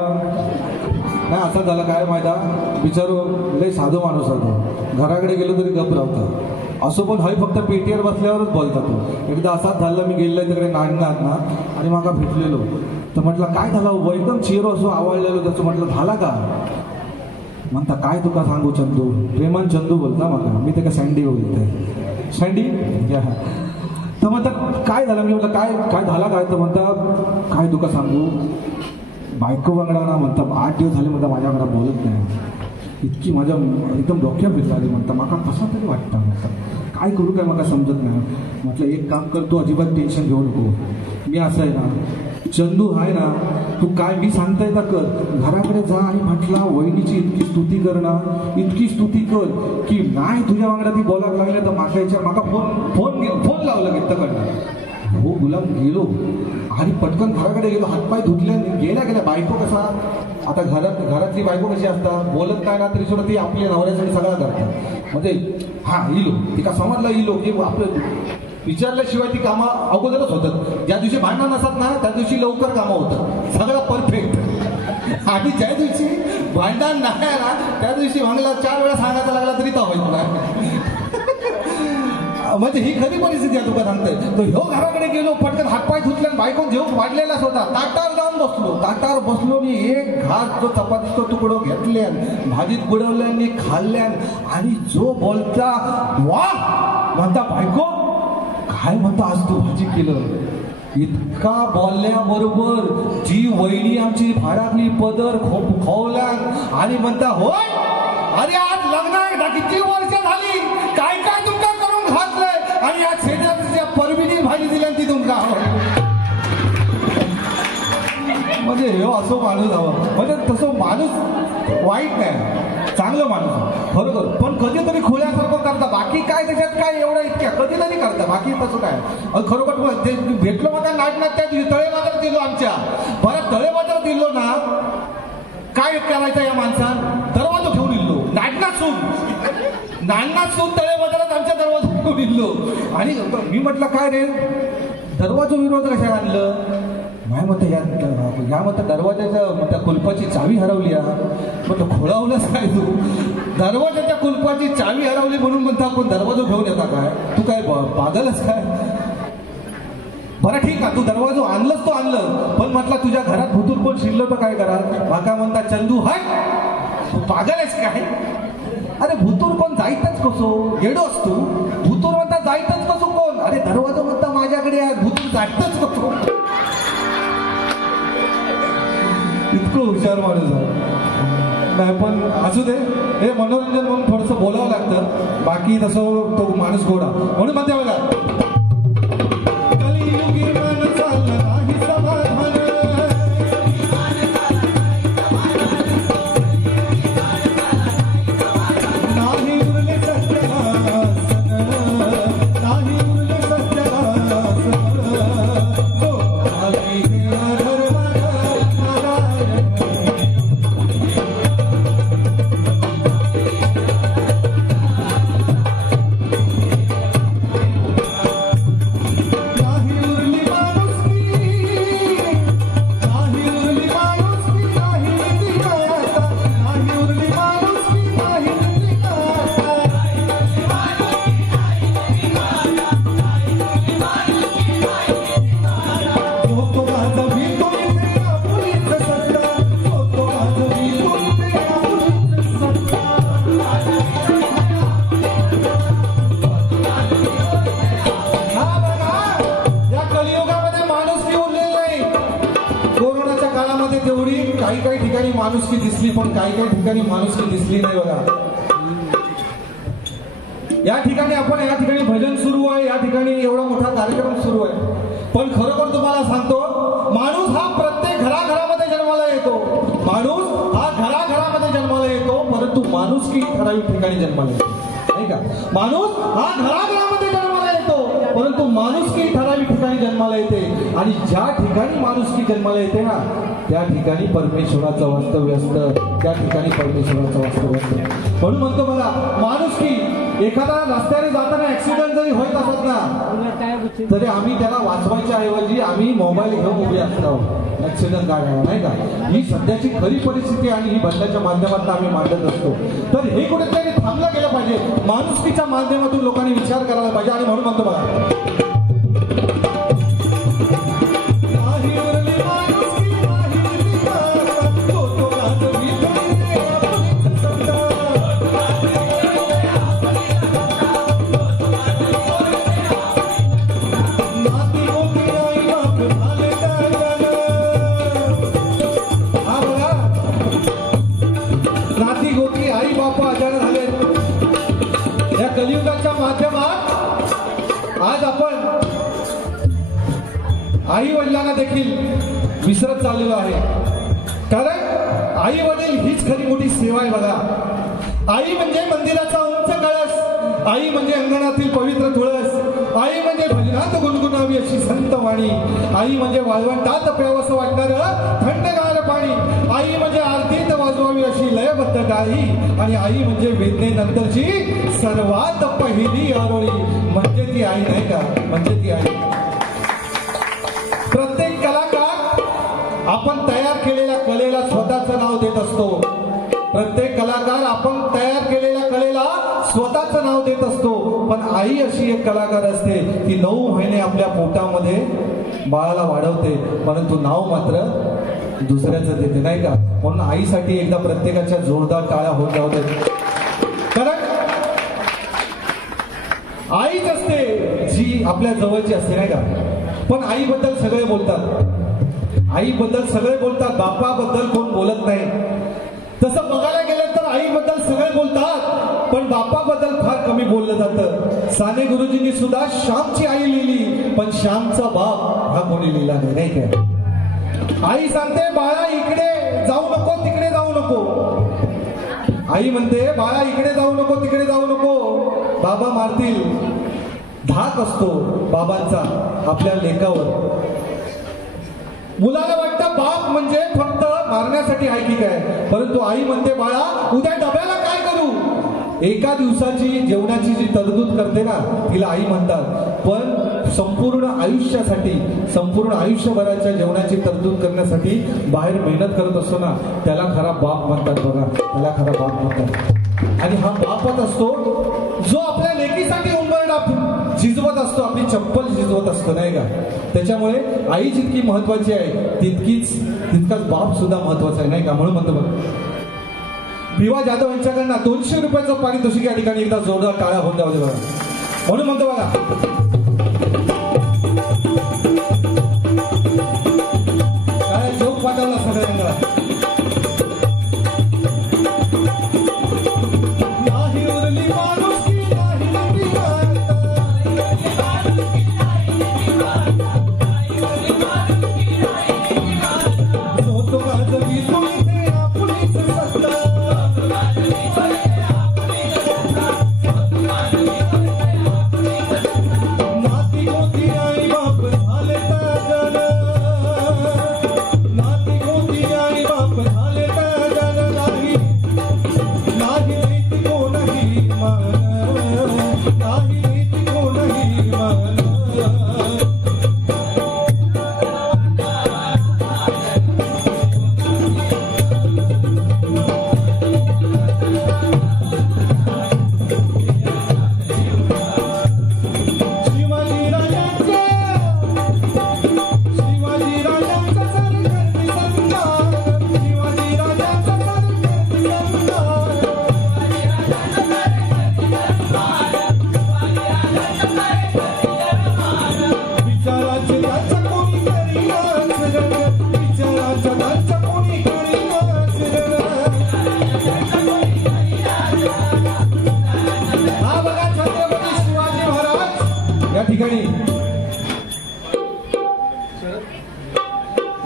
नाही. असं झालं काय माहिती, बिचारो लय साधो माणूस होतो, घराकडे गेलो तरी गप राहतात. असं पण हय फक्त पेटीवर बसल्यावरच बोलतात. एकदा असाच झालं, मी गेलेलो तिकडे नागनाथ ना आणि मागा भेटलेलो तर म्हटलं काय झालं, एकदम चिरो असो आवडलेलो त्याचं. म्हटलं झाला का? म्हणता काय तुका सांगू चंदू, प्रेमान चंदू बोलता मला, मी ते का सँडी बोलते सँडी. तर म्हणतात काय झालं? मी म्हटलं काय काय झाला काय? तर म्हणता काय तुका सांगू, बायको बांगडा ना म्हणता 8 दिवस झाले म्हणता माझ्याकडे बोलत नाही. इतकी माझ्या एकदम डोक्यात भिजली म्हणता, माका कसा तरी वाटतं. म्हणता काय करू काय मला समजत नाही. म्हटलं एक काम कर, तू अजिबात टेन्शन घेऊ नको. मी असं आहे ना, चंदू आहे ना, तू काय मी सांगताय ना कर, घराकडे जा आणि म्हटला वहिनीची इतकी स्तुती कर ना, इतकी स्तुती कर की नाही तुझ्या वांगडा ती बोलायला लागले तर माका याच्या माका फोन लावला घेतलं. हो गुलाम गेलो आणि पटकन घराकडे गेलो, हातपाय धुतले, गेल्या बायको कसा आता घरातली बायको कशी असतात, बोलत काय ना तरी सुद्धा ती आपल्या नवऱ्यासाठी सगळं करतात. म्हणजे हा इलो तिका समजलं इलो की आपलं विचारल्याशिवाय ती कामं अगोदरच होतात. ज्या दिवशी भांडण नसतात ना त्या दिवशी लवकर कामं होतात, सगळं परफेक्ट. आणि ज्या दिवशी भांडण नाही ना त्या दिवशी भांडला 4 वेळा सांगायचा लागला तरी तो होईल तुला. म्हणजे ही खरी परिस्थिती आहे तुका सांगते. तो ह्यो घराकडे गेलो, पटकन हातपाय धुतले, बायको जेवण वाढलेलाच होता, ताटावर जाऊन बसलो. ताटावर बसलो आणि एक घास जो चपातीचा तुकडो घेतल्यान, भाजीत बुडवल्यान, खाल्ल्यान, आणि जो बोलता वा म्हणता बायको काय म्हणता आज तू भाजी केलं. इतका बोलल्याबरोबर जी वहिनी आमची भाडातली पदर खोवल्यान आणि म्हणता होय अरे आज लग्न आहे किती वर्ष झाली, काय काय तुमका करून घातलंय आणि आज शेजारच्या परबिनी भाजी दिल्या ती तुमका म्हणजे हे असं माणूस हवं. म्हणजे तसं माणूस वाईट नाही, चांगलं माणूस बरोबर, पण कधीतरी खुल्यासारखं करता. बाकी काय त्याच्यात काय एवढं इतक्या कधीतरी करता, बाकी तसं काय. खरोखर ते भेटलो मग नाटकात त्या दिवशी तळे बाजार दिलो आमच्या, परत तळे बाजार दिलो ना काय करायचं या माणसानं, दरवाजा ठेवून इल्लो नाटकात सून तळे बाजारात आमच्या दरवाजा ठेवून इल्लो. आणि मी म्हटलं काय रे दरवाजा विरोध कशा आणलं, नाही म्हणतं या म्हणतं दरवाजाच्या त्या कुलपाची चावी हरवली म्हटलं खोळावलंच काय तू, दरवाजाच्या कुलपाची चावी हरवली म्हणून म्हणता आपण दरवाजा घेऊन येता काय, तू काय पागलच काय. बरं ठीक आहे तू दरवाजा आणलंच तो आणलं, पण म्हटलं तुझ्या घरात भुतूर कोण शिरलं तर काय करा. माका म्हणता चंदू हाय तू पागलच काय. अरे भुतूर कोण जायतच कसो, येडो असतो. भुतूर म्हणता जायतच कसो कोण, अरे दरवाजा म्हणता माझ्याकडे आहे, भुतूर जायतच कसो. इतकं हुशार माणूस आहे नाही, पण असू दे हे मनोरंजन म्हणून थोडंसं बोलावं लागतं, बाकी तसं तो माणूस गोडा म्हणून म्हणते बघा कलियुगी मन चाललं नाही समाधान, नाही उरले सत्यवासन, नाही उरले सत्यवासन, तो नाही काही ठिकाणी माणुसकी दिसली, पण काही ठिकाणी माणुसकी दिसली नाही बघा. या ठिकाणी भजन सुरू आहे, या ठिकाणी एवढा मोठा कार्यक्रम सुरू आहे, पण खरोखर तुम्हाला सांगतो माणूस हा प्रत्येक घराघरामध्ये जन्माला येतो. माणूस हा घराघरामध्ये जन्माला येतो, परंतु माणुसकी ठराविक ठिकाणी जन्माला येतो नाही का. माणूस हा घराघरामध्ये जन्माला येतो, परंतु माणुसकी ठराविक ठिकाणी जन्माला येते. आणि ज्या ठिकाणी माणुसकी जन्माला येते ना त्या ठिकाणी परमेश्वराचं वास्तव्य असतं, त्या ठिकाणी परमेश्वराचं वास्तव्य असतं. म्हणून म्हणतो बघा माणुसकी, एखादा रस्त्याने जाताना ऍक्सिडेंट जरी होत असत ना तरी आम्ही त्याला वाचवायच्या ऐवजी आम्ही मोबाईल घेऊन उभे असतो ऍक्सिडेंट काढायला नाही का. ही सध्याची खरी परिस्थिती आणि ही बदलाच्या माध्यमातून आम्ही मांडत असतो. तर हे कुठेतरी थांबलं गेलं पाहिजे, माणुसकीच्या माध्यमातून लोकांनी विचार करायला पाहिजे. आणि म्हणून म्हणतो बघा कलियुगाच्या माध्यमात आज आपण आई वडिलांना देखील विसरत चाललेलो आहे. कारण आई वडील हीच खरी मोठी सेवा आहे बघा. आई म्हणजे मंदिराचा उंच कळस, आई म्हणजे अंगणातील पवित्र तुळस, आई म्हणजे भजनात गुणगुणावी अशी संत वाणी, आई म्हणजे वाळवंटात प्यावंसं वाटणारं थंडगार पाणी, आई म्हणजे आरतीत वाजवावी अशी लयबद्ध टाळी, आणि आई म्हणजे वेदनेनंतरची सर्वात पहिली आरोळी. म्हणजे ती आई नाही का? म्हणजे ती आई. प्रत्येक कलाकार आपण तयार केलेल्या कलेला स्वतःचं नाव देत असतो. प्रत्येक कलाकार आपण तयार केलेल्या कलेला स्वतःचं नाव देत असतो. पण आई अशी एक कलाकार असते की 9 महिने आपल्या पोटामध्ये बाळाला वाढवते, परंतु नाव मात्र दुसऱ्याचं देते, नाही का? म्हणून आईसाठी एकदा प्रत्येकाच्या जोरदार टाळ्या होत जाऊ देत. कारण आईच असते जी आपल्या जवळची असते, नाही का? पण आईबद्दल सगळे बोलतात, आईबद्दल सगळे बोलतात, बापाबद्दल कोण बोलत नाही. तसं बघायला गेलं तर आईबद्दल सगळे बोलतात, पण बापाबद्दल फार कमी बोललं जातं. साने गुरुजींनी सुद्धा श्यामची आई लिहिली, पण श्यामचा बाप हा कोणी लिहिला नाही, नाही काय? आई सांगते बाळा इकडे जाऊ नको, तिकडे जाऊ नको. आई म्हणते बाळा इकडे जाऊ नको, तिकडे जाऊ नको, बाबा मारतील. धाक असतो बाबांचा आपल्या लेकावर. मुलाला वाटतं बाप म्हणजे फक्त मारण्यासाठी आहे की काय, परंतु आई म्हणते बाळा उद्या डब्याला काय करू. एका दिवसाची जेवणाची जी तरतूद करते ना तिला आई म्हणतात, पण संपूर्ण आयुष्यासाठी, संपूर्ण आयुष्यभराच्या जेवणाची तरतूद करण्यासाठी बाहेर मेहनत करत असतो ना त्याला खरा बाप म्हणतात. बघा, त्याला खरा बाप म्हणतात. आणि हा बापच असतो जो आपल्या लेकीसाठी उंबरडा झिजवत असतो, आपली चप्पल झिजवत असतो, नाही का? त्याच्यामुळे आई जितकी महत्वाची आहे तितकाच बाप सुद्धा महत्वाचा आहे, नाही का? म्हणून म्हणतो बघ विवा जाधव यांच्याकडनं 200 रुपयाचं पारितोषिक या ठिकाणी एकदा जोरदार टाळ्या होऊन जाऊ दे बघा. म्हणून म्हणतो बघा काय जोक पाठवला सगळ्यांना.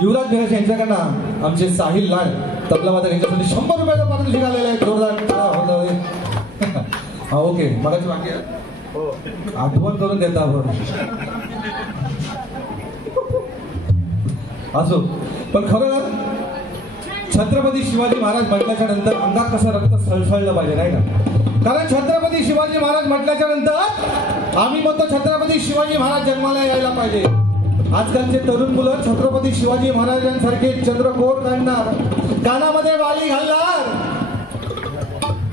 युवराज भिराश यांच्याकडनं आमचे साहिल लाड तबला वादक यांच्यासाठी 100 रुपयाचं पारितोषिक आलेलं आहे. जोरदार. हा ओके, मगाची बाकी आहे आठवण करून देता आपण असो. पण खरं छत्रपती शिवाजी महाराज म्हटल्याच्या नंतर अंगात कसं रक्त सळसळलं पाहिजे, नाही का? कारण छत्रपती शिवाजी महाराज म्हटल्याच्या नंतर आम्ही म्हणतो छत्रपती शिवाजी महाराज जन्माला यायला पाहिजे. आजकालचे तरुण मुलं छत्रपती शिवाजी महाराजांसारखे चंद्रकोर काढणार, कानामध्ये वाली घालणार,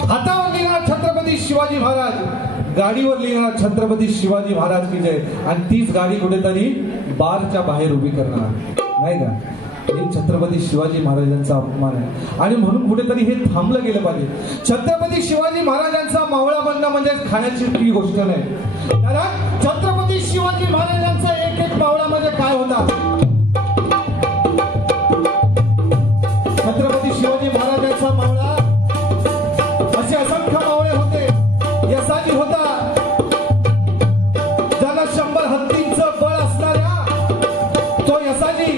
हातावर लिहिणार छत्रपती शिवाजी महाराज, गाडीवर लिहिणार छत्रपती शिवाजी महाराज की जय, आणि तीच गाडी कुठेतरी बारच्या बाहेर उभी करणार, नाही का? हे छत्रपती शिवाजी महाराजांचा अपमान आहे. आणि म्हणून कुठेतरी हे थांबलं गेलं पाहिजे. छत्रपती शिवाजी महाराजांचा मावळा बनणं म्हणजे खाण्याची ती गोष्ट नाही. कारण छत्रपती शिवाजी महाराजांचा एक एक मावळा म्हणजे काय होता. छत्रपती शिवाजी महाराजांचा मावळा असे असंख्य मावळे होते. यसाजी होता ज्याला 100 हत्तींचं बळ असणाऱ्या तो यसाजी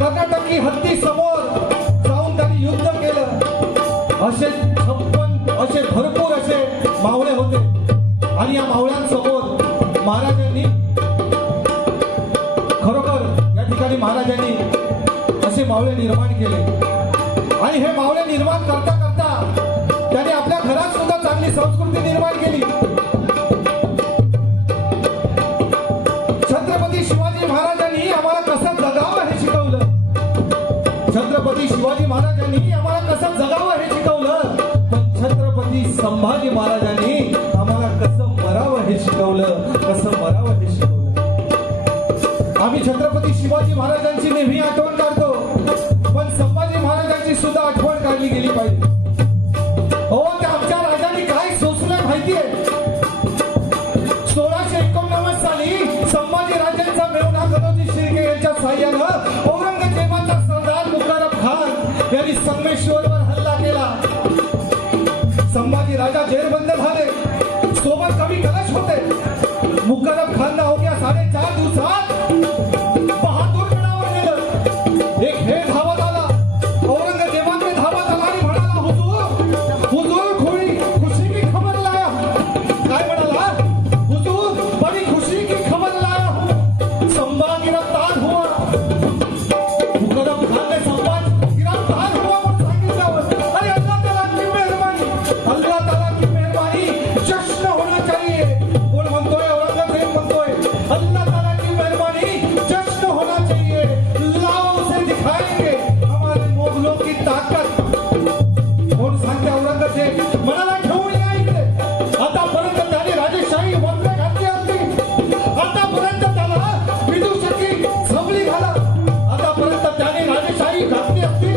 कर्नाटकी हत्ती समोर जाऊन त्यांनी युद्ध केलं. असे 56 असे भरपूर असे मावळे होते. आणि या मावळ्यांसमोर महाराजांनी खरोखर या ठिकाणी महाराजांनी असे मावळे निर्माण केले आणि हे मावळे निर्माण करता करता त्याने आपल्या घरात सुद्धा चांगली संस्कृती निर्माण केली. छत्रपती शिवाजी महाराजांनी आम्हाला कसं जगावं हे शिकवलं. छत्रपती शिवाजी महाराजांनी आम्हाला कसं जगावं हे शिकवलं. पण छत्रपती संभाजी महाराजांनी आम्हाला कसं मरावं हे शिकवलं. कसं मरावं हे शिकवलं. आम्ही छत्रपती शिवाजी महाराजांची नेहमी आठवण काढतो, पण संभाजी महाराजांची सुद्धा आठवण काढली गेली पाहिजे. हो, त्या आमच्या राजांनी काय सोचलं माहितीये. 1689 साली संभाजी राजांचा मेहुणा गणोजी शिर्के यांच्या साह्यानं औरंगजेबाचा सरदार मुकरब खान यांनी संगमेश्वरवर हल्ला केला. संभाजी राजा जेरबंद झाले. सोबत कवी कलश होते. मुकरब खान अवघ्या 4.5 दिवसात बहादूरगडावर नेलं. एक हे धावत आला. औरंगजेबाने धावत आला आणि म्हणाला, हुजूर खुशी की खबर लाया. काय म्हणाला? हुजूर बड़ी खुशी की खबर लाया. संभा गिरफ्तार हुआ. मुकरब खान ने संभा गिरफ्तार हुआ म्हणून सांगितलं. अरे अल्लाह ताला की मेहरबानी, अल्लाह ताला की मेहरबानी. जश्न होना चाहिए. कोण म्हणतोय? औरंगजेब म्हणतोय अल्लाह ताला की मेहरबानी, जश्न होना चाहिए. लाओ उसे दिखाएंगे हमारे मुगलों की ताकत. कोण सांगते? औरंगजेब म्हणाला, घेऊन या इकडे. आतापर्यंत त्याने राजेशाही वंदे घातली होती. आतापर्यंत त्याला विदूषकी झबली घाला. आतापर्यंत त्याने राजेशाही घातली असती.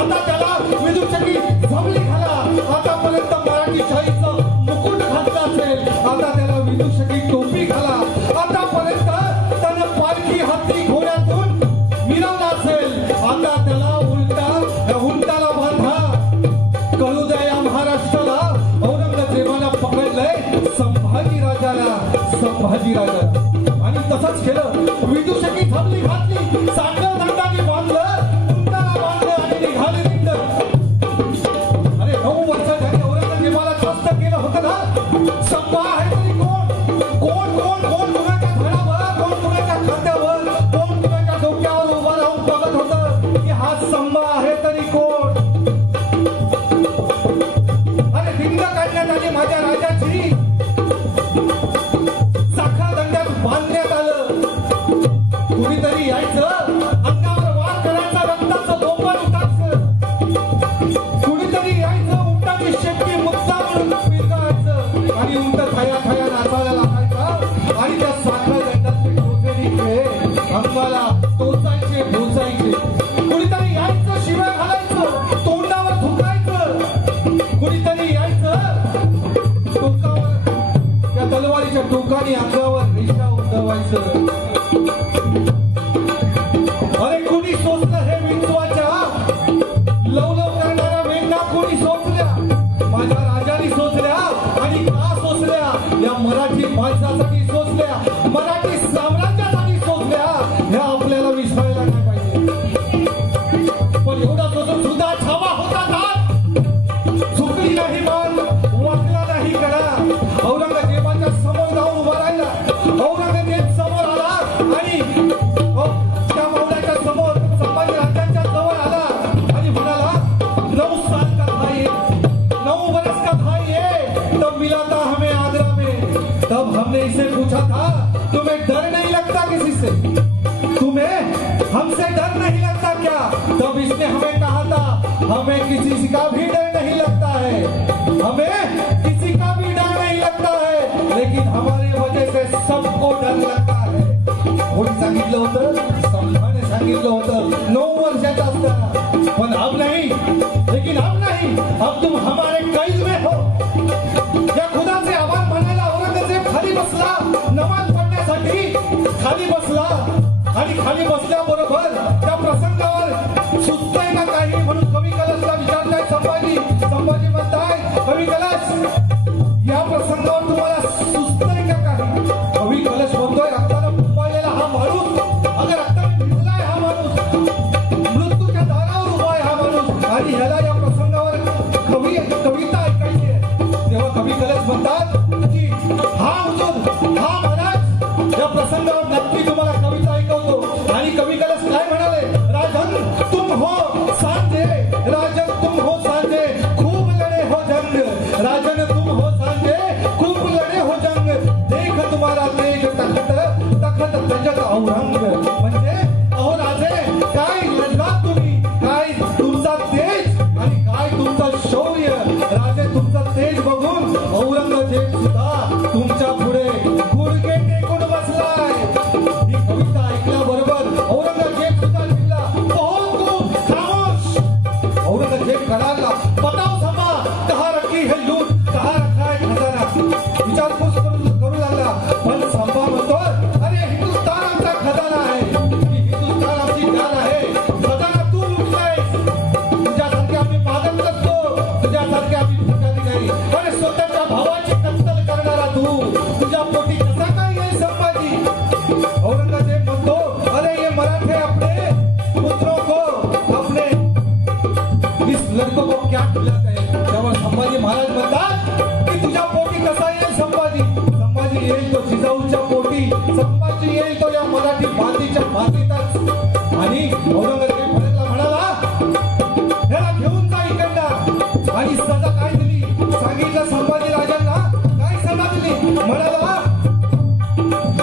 आता त्याला विदूषकी झबली घाला. आतापर्यंत मराठी शाहीचं मुकुट घातलं असेल, आता त्याला विदूषकी टोपी घाला. आतापर्यंत त्यानं पालखी हत्ती घोड्यातून मिरवला असेल, आता त्याला उंटाला बांधा. कळू द्या या महाराष्ट्राला, औरंगजेबानं पकडलंय संभाजी राजाला. संभाजी राजा आणि तसंच केलं. विदूषकी झबली घातली, सांगल दंडाने बांधलं, उंटाला बांधलं आणि निघाले तिकडं. अरे 9 वर्ष झाली औरंगजेबाला त्रस्त केलं होतं ना. संभा आहे तरी कोण कुणाच्या घरावर, कोण कुणाच्या खांद्यावर, कोण कुणाच्या डोक्यावर उभा राहून बघत होतं की हा संभा आहे तरी कोण. अरे भिंग काढण्यात आली माझ्या राजाची. साखा दंड्यात बांधण्यात आलं. कुणीतरी यायचं, अंगावर वार करायचा, रक्ताचं लोंबळ उठायचं. कुणीतरी यायचं, उंटाची शेपटी मुद्दा म्हणून पिरगायचं आणि उंट थया नाचायला लागायचं. आणि त्या साखा दंडातले टोचणी खेळ अंगाला टोचायचे, भोचायचे. कुणीतरी यायचं, शिव्या घालायचं, तोंडावर थुकायचं. कुणीतरी यायचं, टोकावर त्या तलवारीच्या टोकाने अंगावर रेषा उतरवायचं. अरे कुणी सोचलं हे विंचवाच्या लवलव करणाऱ्या वेंगा? कुणी सोचल्या? माझ्या राजाने सोचल्या. आणि का सोचल्या? या मराठी माणसासाठी सोचल्या, मराठी साम्राज्यासाठी सोचल्या. ह्या आपल्याला विसरायला नाही पाहिजे. पण एवढा सोचून सुद्धा छावा होता का? झुकली नाही मान, वाकला नाही कडा. औरंगजेबाच्या समोर जाऊन उभा राहिला. औरंगजेब समोर आला आणि त्या मावळ्याच्या समोर संभाजी राजांच्या जवळ आला आणि म्हणाला, 9 साल का भाई, 9 बरस का भाई है, तब मिला था हमें आगरा में. तब हमने इसे पूछा था, तुम्हें डर नहीं लगता किसी से? तुम्हें हमसे डर नहीं लगता क्या? तब इसने हमें कहा था, हमें किसी का भी डर नहीं लगता है. हमें किसी का भी डर नहीं लगता है, लेकिन हमारे वजह से सबको डर लगता है. कोणी सांगितलं होतं? संभाने सांगितलं होतं 9 वर्षाचा असताना. पण अब नहीं, लेकिन अब नहीं, अब तुम हमारे कैद में हो. या खुदाचे आभार मानायला औरंगजेब खाली बसला. नमाज पढण्यासाठी खाली बसला. आणि खाली बसल्याबरोबर त्या प्रसंगावर सुचतंय का काही म्हणून कवी कलशला विचारताय संभाजी म्हणताय, कवी कलश या प्रसंगावर तुम्हाला सुचतंय का काही? कवी कलश म्हणतोय, रक्तानं फुंपाळलेला हा माणूस, अगं रक्ताने भिजलाय हा माणूस, मृत्यूच्या दारावर उभा आहे हा माणूस, आणि ह्याला या प्रसंगावर कविता ऐकायची आहे. तेव्हा कवी कलश म्हणतात की हा हुजूर, हा महाराज, येईल तो जिजाऊच्या पोटी, संभाजी येईल तो या मराठी मातीच्या मातीतच. आणि औरंगजेब भरतला म्हणाला, ह्याला घेऊन जा इकडनं. आणि सजा काय दिली सांगितलं संभाजी राजांना. काय सजा दिली? म्हणाला,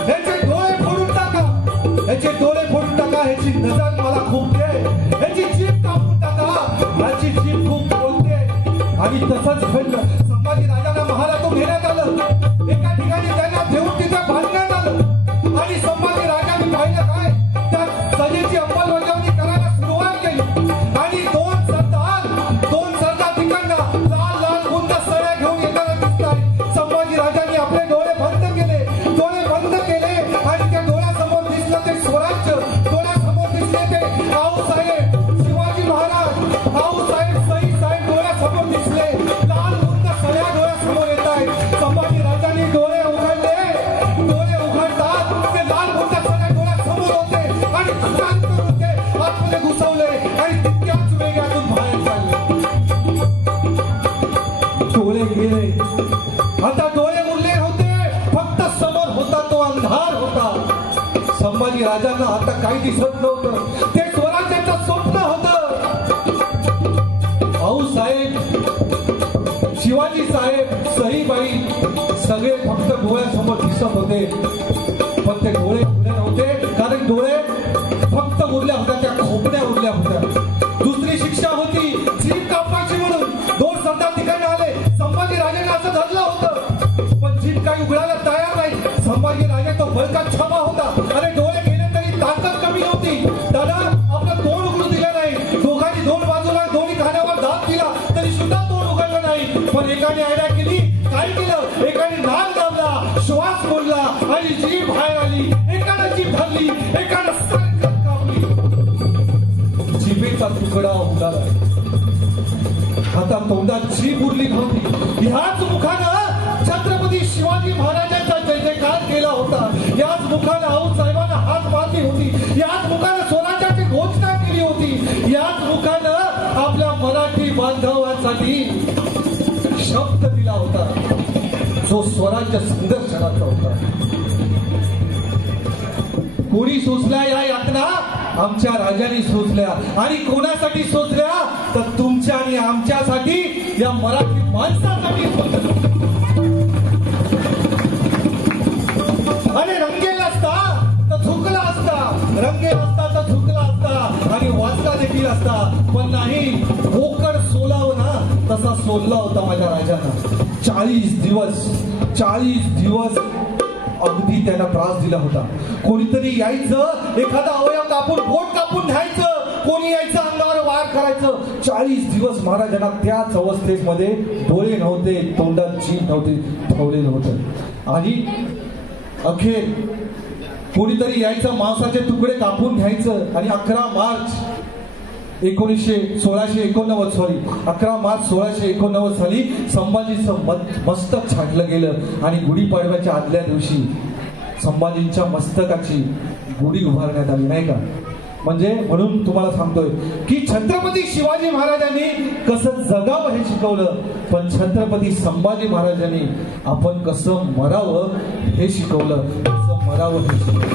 ह्याचे डोळे फोडून टाका, ह्याचे डोळे फोडून टाका, ह्याची नजर मला खूप दे, ह्याची जीभ कापून टाका, ह्याची जीभ खूप बोलते. आणि तसंच घडलं. संभाजी राजांना महालातून घेण्यात आलं. एका ठिकाणी त्यांना देऊन तिथे बांधण्यात आलं. आणि संभाजी राजांनी पाहिलं काय, त्या सजेची अंमलबजावणी करायला सुरुवात केली. आणि दोन सरदार तिकडनं लाल लाल गुंड सळ्या घेऊन येताना दिसतात. संभाजी राजांनी आपले डोळे बंद केले आणि त्या डोळ्यासमोर दिसलं ते स्वराज्य, डोळ्यासमोर दिसले ते आऊसाहेब शिवाजी महाराज, आऊसाहेब सई साहेब डोळ्यासमोर दिसले. लाल गुंड सळ्या डोळ्यासमोर येत आहेत. संभाजी राजांनी डोळे उघडले. डोळे उघडतात ते लाल गुंड सळ्या डोळ्यासमोर होते आणि आतमध्ये घुसवले आणि तितक्याच वेगातून बाहेर चालले. डोळे गेले, आता डोळे उरले होते, फक्त समोर होता तो अंधार होता. संभाजी राजांना आता काही दिसत नव्हतं. ते स्वराज्याचं स्वप्न होतं. आऊसाहेब, शिवाजी साहेब, सईबाई सगळे फक्त डोळ्यासमोर दिसत होते, पण ते डोळे उरले नव्हते. कारण डोळे फक्त उरल्या होत्या, त्या खोपड्या उरल्या होत्या. दुसरी शिक्षा होती जीभ कापायची म्हणून. दोन सरदार तिकडे आले. संभाजी राजांना असं धरलं होतं, पण जीभ काही उघडायला तयार नाही. संभाजी राजे तो बळका क्षमा होता. अरे डोळे गेले तरी ताकद कमी होती. दादा आपलं तोंड उघडू दिलं नाही. दोघांनी दोन बाजूला दोन्ही खाण्यावर दाब दिला तरी सुद्धा तोंड उघडलं नाही. पण एकाने आयडिया केली. काय केलं? एकाने नाक दाबला, श्वास बोलला आणि जीभ बाहेर आली. एकानं जीभ धरली, एकानं सरकत कापली. जिभेचा तुकडा उडाला. आता तोंडात जीभ उरली नव्हती. ह्याच मुखानं छत्रपती शिवाजी महाराजांचा जय जयकार केला होता. याच मुखानं आऊसाहेबांना हात मारली होती. याच मुखानं स्वराज्याची घोषणा केली होती. याच मुखानं आपल्या मराठी बांधवांसाठी शब्द दिला होता, जो स्वराज्य संघर्षाचा होता. कोणी सोसल्या या यातना? आमच्या राजांनी सोसल्या. आणि कोणासाठी सोसल्या? तर तुमच्या आणि आमच्यासाठी, या मराठी माणसासाठी सोसल्या. आणि रंगेल असता तर झुकला असता, रंगेल असता तर झुकला असता आणि वाचला देखील असता. पण नाही, भोकर सोलावं ना तसा सोडला होता माझ्या राजांना. 40 दिवस अगदी त्यांना त्रास दिला होता. कोणीतरी यायचं, एखादा अवयव कापून, बोट कापून घ्यायचं, कोणी यायचं अंगावर वार करायचं. 40 दिवस महाराजांना त्याच अवस्थेमध्ये डोळे नव्हते, तोंडात जीभ नव्हते, ठेवलेलं होतं. आणि अखेर कोणीतरी यायचं, मांसाचे तुकडे कापून घ्यायचं. आणि 11 मार्च 1689 साली संभाजीचं मस्तक छाटलं गेलं. आणि गुढीपाडव्याच्या आदल्या दिवशी संभाजींच्या मस्तकाची गुढी उभारण्यात आली, नाही का? म्हणजे म्हणून तुम्हाला सांगतोय की छत्रपती शिवाजी महाराजांनी कसं जगावं हे शिकवलं, पण छत्रपती संभाजी महाराजांनी आपण कसं मरावं हे शिकवलं, कसं मरावं हे शिकवलं.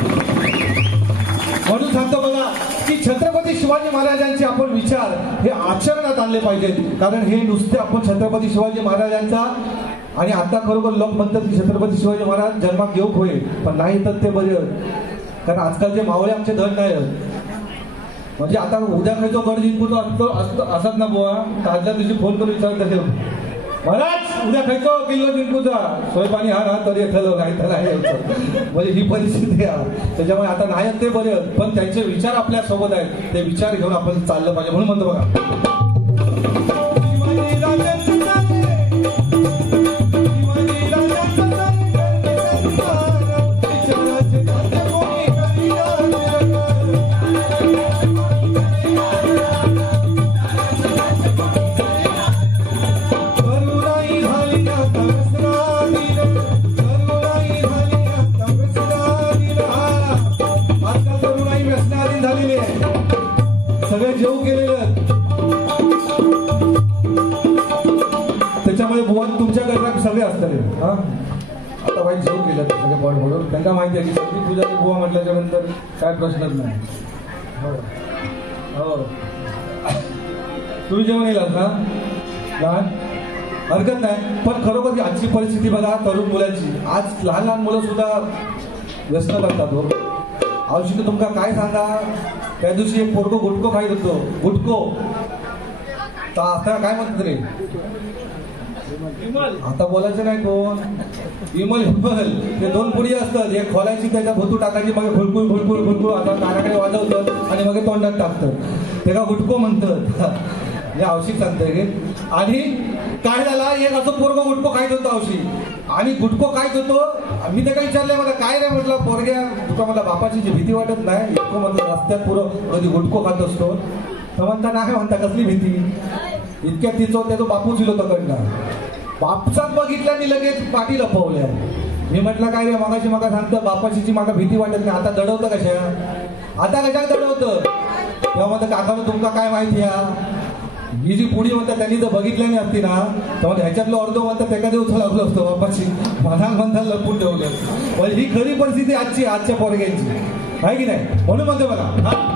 म्हणून सांगतो बघा की छत्रपती शिवाजी महाराजांचे आपण विचार हे आचरणात आणले पाहिजेत. कारण हे नुसते आपण छत्रपती शिवाजी महाराजांचा, आणि आता खरोखर लोक म्हणतात की छत्रपती शिवाजी महाराज जन्मात घेऊक होईल, पण नाही तर ते बरे. कारण आजकालचे मावळे आमचे धन नाही. म्हणजे आता उद्या खायचो गड जिंकूचो असत ना बुवा, काजल्या दिवशी फोन करून विचारत असेल, महाराज उद्या खायचो किल्लो जिंकूचा, सोयपाणी हा तरी ठरलो नाही त्याला हे. म्हणजे ही परिस्थिती आहे. त्याच्यामुळे आता नाही ते बरे, पण त्यांचे विचार आपल्या सोबत आहेत. ते विचार घेऊन आपण चाललं पाहिजे. म्हणून म्हणतो बघा, सगळे जेव केलेलं जेव केलं सगळे पॉट म्हणून त्यांना माहिती आहे की संगीत पूजारी बुवा म्हटल्याच्या नंतर काय प्रश्नच नाही. हो हो तुम्ही जेवण येलात ना लहान हरकत नाही. पण खरोखर आजची परिस्थिती बघा तरुण मुलांची. आज लहान लहान मुलं सुद्धा व्यस्त करतात. हो आवश्यक तुमका काय सांगा. त्या दिवशी एक पोरगो गुटको खाईत होतो. गुटको आता काय म्हणतात रे आता बोलायचं नाही कोण. विमल विमल ते दोन पुडी असतात. एक खोलायची त्याच्या भोतू टाकायची मग खुळकुळ खुळकुळ खुळकुळ आता कानाकडे वाजवतात आणि मग तोंडात टाकतात. ते का गुटको म्हणतात. हे औषध सांगतंय गे. आणि काय झाला एक असं पोरगो गुटको खायत होतो औषध आणि गुटको खायत होतो. मी त्याला विचारलंय मला काय रे म्हटलं पोरग्या तुका मला बापाची जी भीती वाटत नाही. इतकं म्हटलं रस्त्यात पुरं कधी गुटको खात असतो तर म्हणता नाही म्हणता कसली भीती. इतक्या तिचो त्याचा बापू चिलो तकडनं बापचाच बघितला आणि लगेच पाठी लपवल्या. मी म्हटलं काय रे मगाशी मगा सांगतं बापाची मागा भीती वाटत नाही. आता दडवतं कशा आता कशात दडवतं. तेव्हा म्हणतं काकानं तुमका काय माहिती आहे ही जी पुढी म्हणतात त्यांनी जर बघितल्याने असती ना तर ह्याच्यातलं अर्ध म्हणतात त्याच्या उचल लागलं असतं बापाची मनाल म्हणतात लपून ठेवलं. पण ही खरी परिस्थिती आजच्या पोरग्यांची आहे की नाही. म्हणून म्हणते मला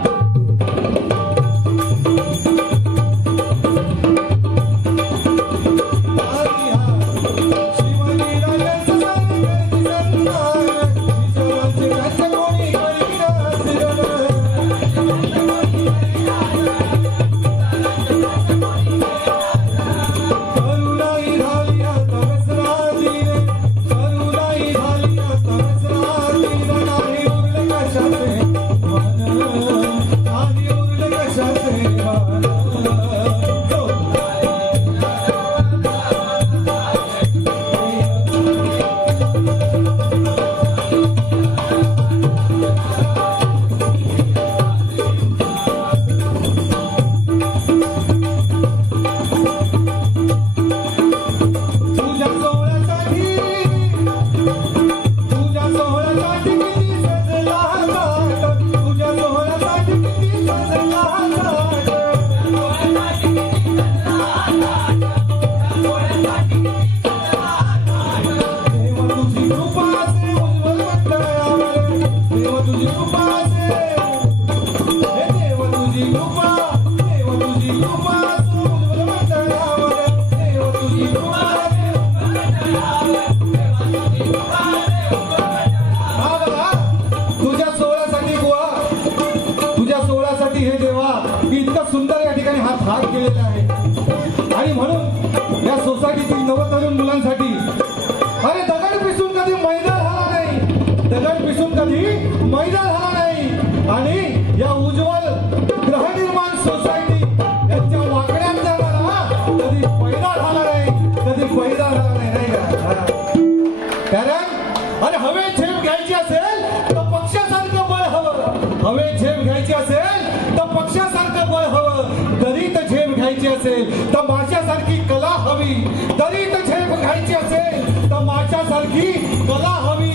तर माशासारखी कला हवी. दरीत झेप घ्यायची असेल तर माशासारखी कला हवी.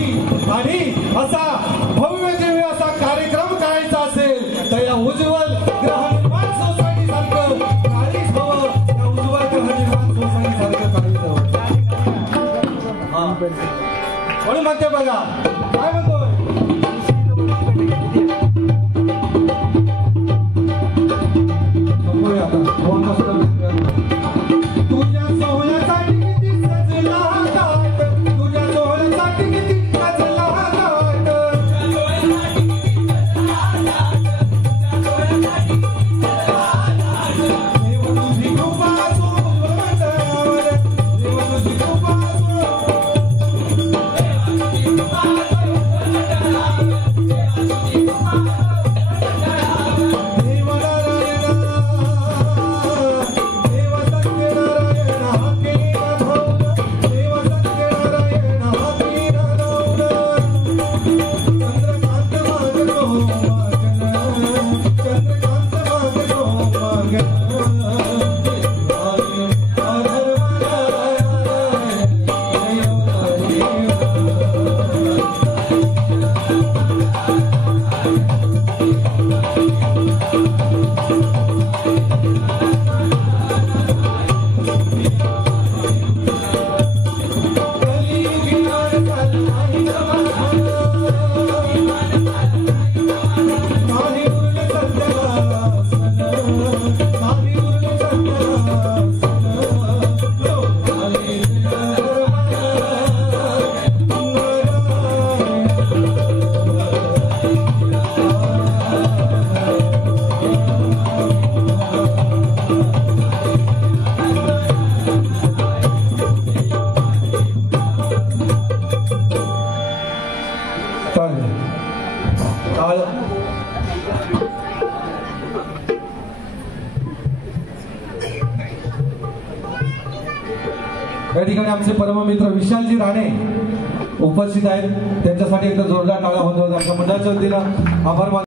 आणि असा भव्य दिव्य असा कार्यक्रम करायचा असेल तर या उज्ज्वल गृहनिर्माण सोसायटी सारखं काळीच हवं. या उज्ज्वल गृहनिर्माण सोसायटी सारखं काळीच हवं. म्हणून म्हणते बघा काय म्हणतोय या ठिकाणी आमचे परममित्र विशालजी राणे उपस्थित आहेत, त्यांच्यासाठी एकदा जोरदार टाळ्या होत आमच्या मंडळाच्या वतीनं आभार.